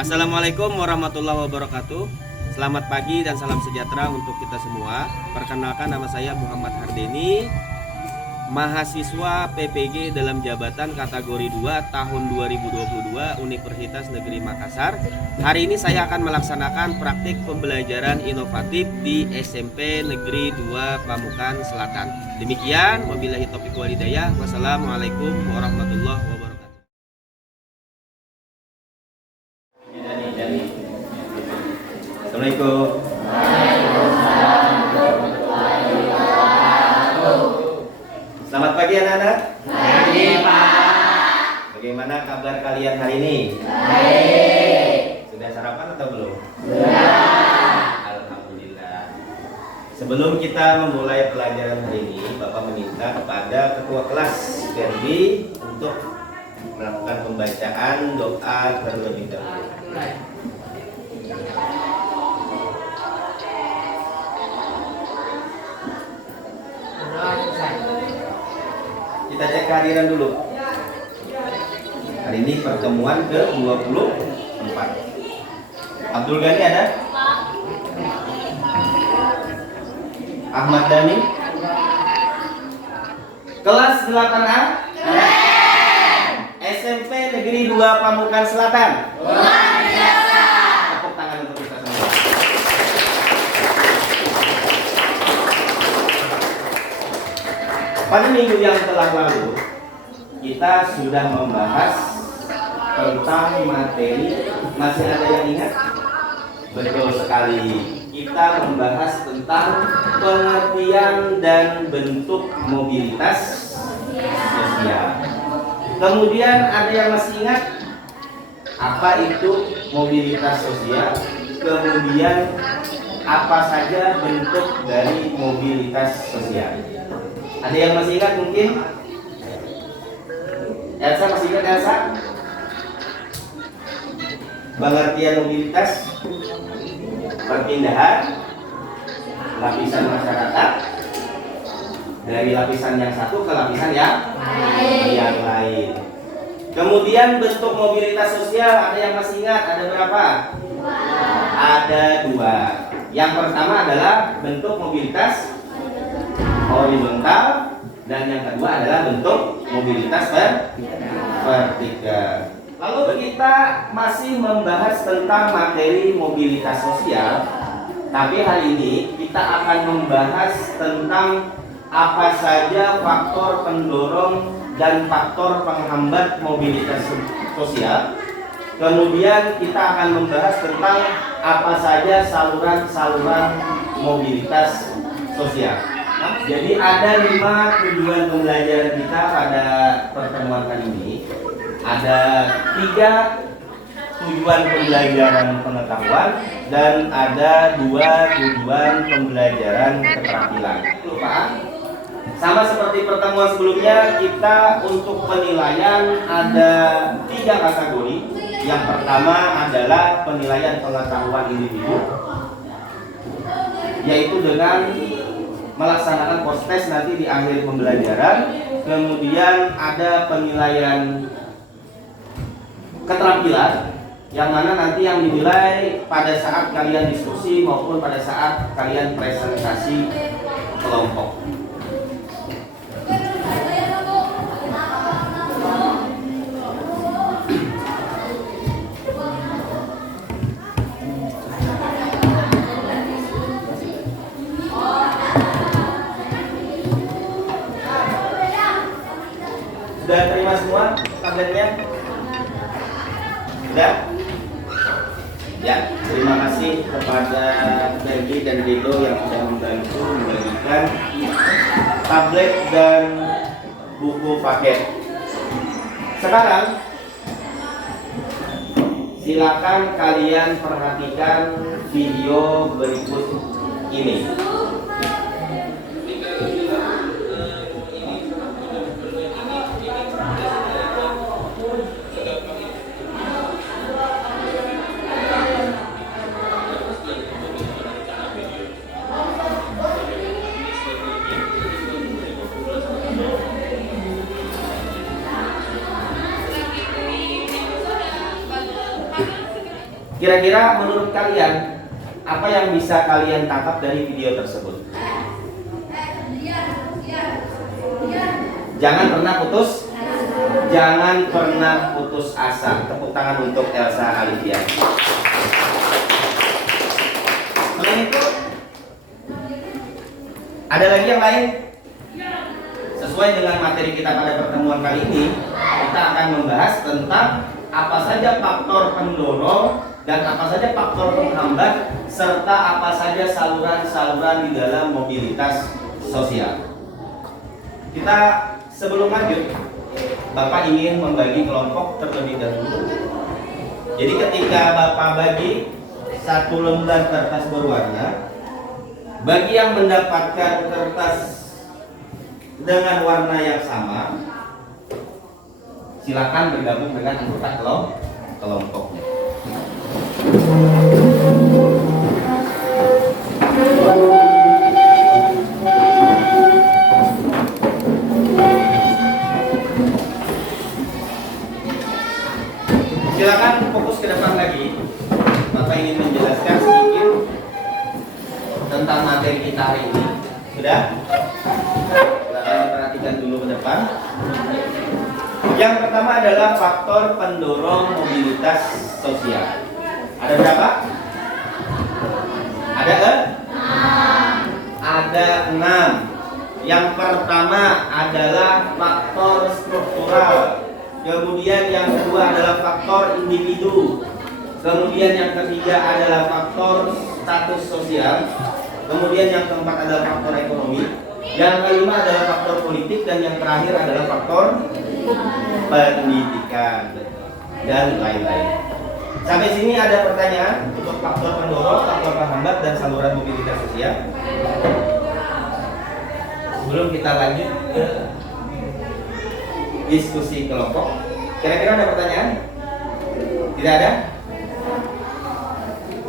Assalamualaikum warahmatullahi wabarakatuh. Selamat pagi dan salam sejahtera untuk kita semua. Perkenalkan, nama saya Muhammad Hardeni, mahasiswa PPG dalam jabatan kategori 2 tahun 2022 Universitas Negeri Makassar. Hari ini saya akan melaksanakan praktik pembelajaran inovatif di SMP Negeri 2 Pamukan Selatan. Demikian, wabillahi taufiq wal hidayah. Wassalamualaikum warahmatullahi wabarakatuh. Assalamualaikum. Selamat pagi anak-anak. Pagi, Pak. Bagaimana kabar kalian hari ini? Baik. Sudah sarapan atau belum? Sudah. Alhamdulillah. Sebelum kita memulai pelajaran hari ini, Bapak meminta kepada ketua kelas Ferdi untuk melakukan pembacaan doa terlebih dahulu. Kita cek kehadiran dulu. Hari ini pertemuan ke-24. Abdul Ghani ada? Ahmad Dhani? Kelas 8A? SMP Negeri 2 Pamukan Selatan. Luar biasa. Tepuk tangan untuk kita semua. Pada minggu yang telah lalu, kita sudah membahas tentang materi. Masih ada yang ingat? Betul sekali. Kita membahas tentang pengertian dan bentuk mobilitas sosial. Kemudian ada yang masih ingat apa itu mobilitas sosial? Kemudian apa saja bentuk dari mobilitas sosial? Ada yang masih ingat mungkin? Elsa masih ingat Elsa? Pengertian mobilitas, perpindahan lapisan masyarakat dari lapisan yang satu ke lapisan yang lain. Kemudian bentuk mobilitas sosial, ada yang masih ingat? Ada berapa? Ada dua. Yang pertama adalah bentuk mobilitas horizontal dan yang kedua adalah bentuk mobilitas vertikal. Lalu kita masih membahas tentang materi mobilitas sosial, tapi hari ini kita akan membahas tentang apa saja faktor pendorong dan faktor penghambat mobilitas sosial. Kemudian kita akan membahas tentang apa saja saluran-saluran mobilitas sosial. Jadi ada 5 tujuan pembelajaran kita pada pertemuan kali ini. Ada 3 tujuan pembelajaran pengetahuan dan ada 2 tujuan pembelajaran keterampilan. Lupa? Sama seperti pertemuan sebelumnya, kita untuk penilaian ada 3 kategori. Yang pertama adalah penilaian pengetahuan individu, yaitu dengan melaksanakan post-test nanti di akhir pembelajaran. Kemudian ada penilaian keterampilan, yang mana nanti yang dinilai pada saat kalian diskusi maupun pada saat kalian presentasi kelompok. Sudah terima semua tabletnya? Sudah? Ya, terima kasih kepada Ferdi dan Dido yang sudah membantu membagikan tablet dan buku paket. Sekarang silakan kalian perhatikan video berikut ini. Kira-kira menurut kalian apa yang bisa kalian tangkap dari video tersebut? Jangan pernah putus asa. Tepuk tangan untuk Elsa Alivia. Selain itu, ada lagi yang lain? Sesuai dengan materi kita pada pertemuan kali ini, kita akan membahas tentang apa saja faktor pendorong dan apa saja faktor penghambat serta apa saja saluran-saluran di dalam mobilitas sosial. Kita sebelum lanjut, Bapak ingin membagi kelompok terlebih dahulu. Jadi ketika Bapak bagi satu lembar kertas berwarna, bagi yang mendapatkan kertas dengan warna yang sama, silakan bergabung dengan anggota kelompoknya. Silakan fokus ke depan lagi. Bapak ingin menjelaskan sedikit tentang materi kita hari ini. Sudah? Silakan perhatikan dulu ke depan. Yang pertama adalah faktor pendorong mobilitas sosial. Ada berapa? Ada 6. Yang pertama adalah faktor struktural. Kemudian yang kedua adalah faktor individu. Kemudian yang ketiga adalah faktor status sosial. Kemudian yang keempat adalah faktor ekonomi. Yang kelima adalah faktor politik dan yang terakhir adalah faktor pendidikan dan lain-lain. Sampai sini ada pertanyaan untuk faktor pendorong, faktor penghambat dan saluran mobilitas sosial. Sebelum kita lanjut ke diskusi kelompok, kira-kira ada pertanyaan? Tidak ada?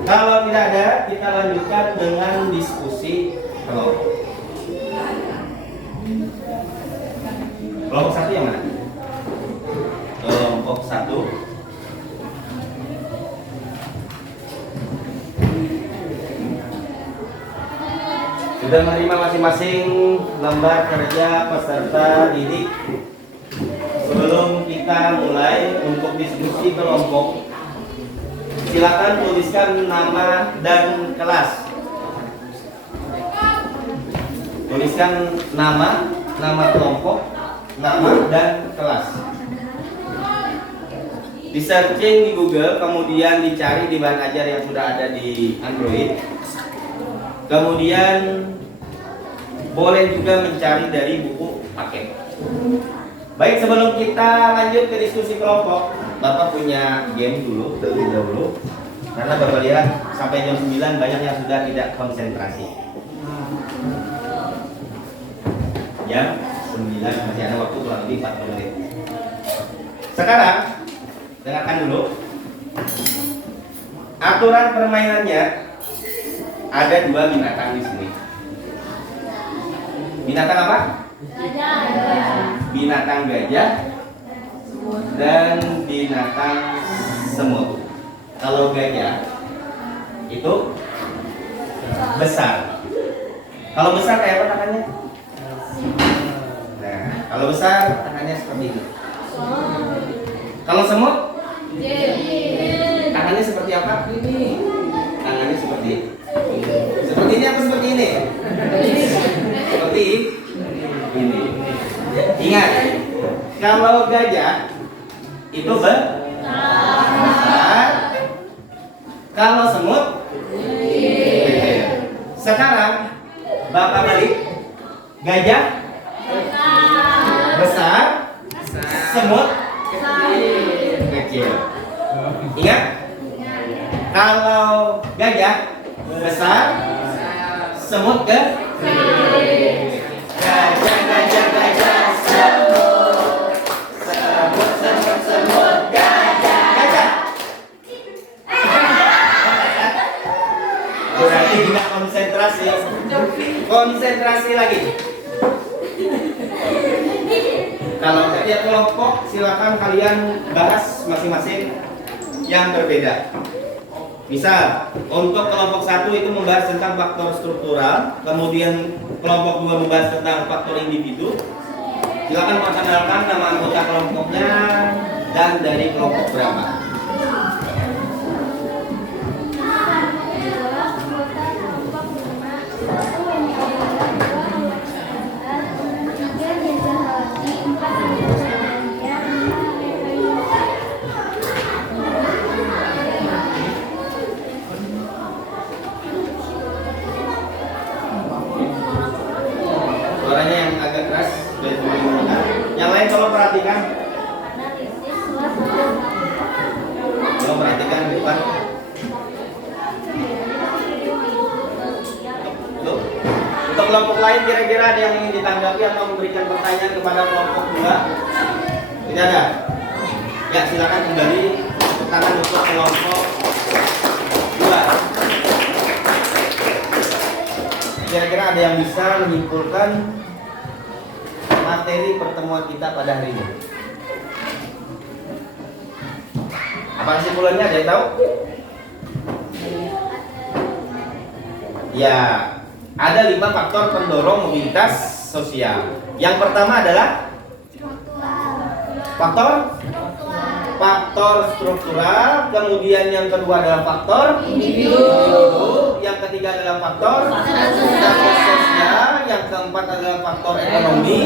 Kalau tidak ada, kita lanjutkan dengan diskusi kelompok. Kelompok 1 yang mana? Kelompok 1. Sudah menerima masing-masing lembar kerja peserta didik. Sebelum kita mulai untuk diskusi kelompok, silakan tuliskan nama dan kelas. Tuliskan nama kelompok, nama dan kelas. Di searching di Google, kemudian dicari di bahan ajar yang sudah ada di Android. Kemudian boleh juga mencari dari buku paket. Baik, sebelum kita lanjut ke diskusi kelompok, Bapak punya game dulu terlebih dahulu. Karena Bapak lihat sampai jam 9 banyak yang sudah tidak konsentrasi. Jam 9 masih ada waktu kurang lebih 40 menit. Sekarang dengarkan dulu. Aturan permainannya ada 2 binatang di sini. Binatang apa? Binatang gajah dan binatang semut. Kalau gajah itu besar. Kalau besar kayak apa tangannya? Nah, kalau besar tangannya seperti ini. Kalau semut? Tangannya seperti apa? Tangannya seperti ini. Seperti ini apa seperti ini? Seperti ini. Ingat, kalau gajah itu besar, kalau semut kecil. Sekarang Bapak balik, gajah besar, semut kecil. Ingat, kalau gajah besar, semut kecil. Gajah, gajah, gajah, semut, semut, semut, semut, gajah, gajah. Berarti kita konsentrasi. Konsentrasi lagi. Kalau setiap kelompok silakan kalian bahas masing-masing yang berbeda. Misal, untuk kelompok 1 itu membahas tentang faktor struktural, kemudian kelompok 2 membahas tentang faktor individu. Silakan perkenalkan nama anggota kelompoknya dan dari kelompok berapa. Suaranya yang agak keras, biar mendengar. Yang lain tolong perhatikan. Tolong perhatikan di depan. Loh. Untuk kelompok lain kira-kira ada yang ingin ditanggapi atau memberikan pertanyaan kepada kelompok 2? Tidak ada? Ya, silakan kembali tepuk tangan untuk kelompok 2. Kira-kira ada yang bisa menyimpulkan materi pertemuan kita pada hari ini? Apa kesimpulannya, ada yang tahu? Ya, ada 5 faktor pendorong mobilitas sosial. Yang pertama adalah faktor struktural, kemudian yang kedua adalah faktor individu, yang ketiga adalah faktor sosial, yang keempat adalah faktor ekonomi,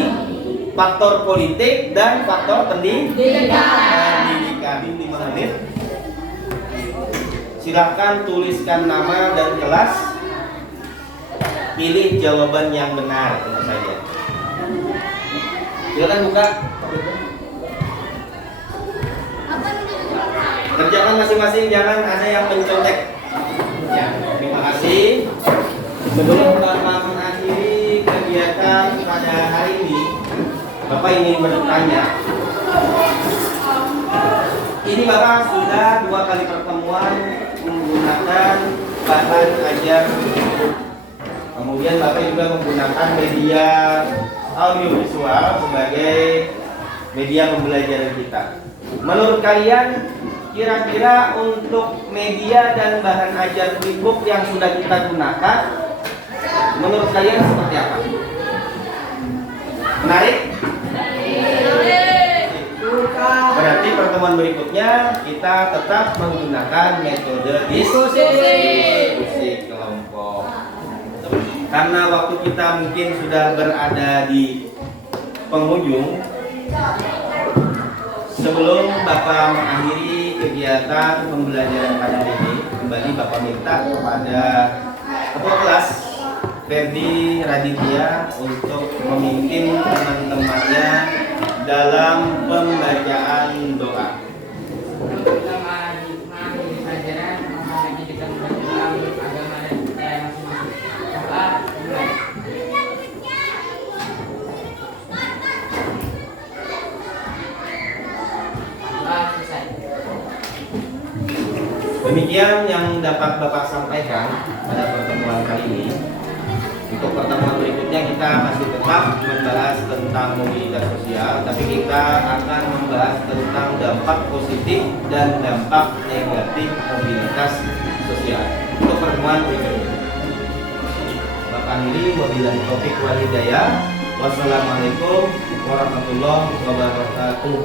faktor politik, dan faktor pendidikan. 5 menit. Silahkan tuliskan nama dan kelas. Pilih jawaban yang benar tentu saja. Silakan buka. Kerjakan masing-masing, jangan ada yang mencontek. Ya, terima kasih. Sebelum Bapak mengakhiri kegiatan pada hari ini, Bapak ingin bertanya. Ini Bapak sudah 2 kali pertemuan menggunakan bahan ajar. Kemudian Bapak juga menggunakan media audiovisual sebagai media pembelajaran kita. Menurut kalian, kira-kira untuk media dan bahan ajar flipbook yang sudah kita gunakan, menurut kalian seperti apa? Menarik? Berarti pertemuan berikutnya kita tetap menggunakan metode diskusi kelompok. Karena waktu kita mungkin sudah berada di penghujung, sebelum Bapak mengakhiri kegiatan pembelajaran pada hari ini, kembali Bapak minta kepada ketua kelas Ferdi Raditya untuk memimpin teman-temannya dalam pembacaan doa. Demikian yang dapat Bapak sampaikan pada pertemuan kali ini. Untuk pertemuan berikutnya kita masih tetap membahas tentang mobilitas sosial, tapi kita akan membahas tentang dampak positif dan dampak negatif mobilitas sosial. Untuk pertemuan berikutnya, Bapak akhiri, wabillahi taufiq wal hidayah. Wassalamualaikum warahmatullahi wabarakatuh.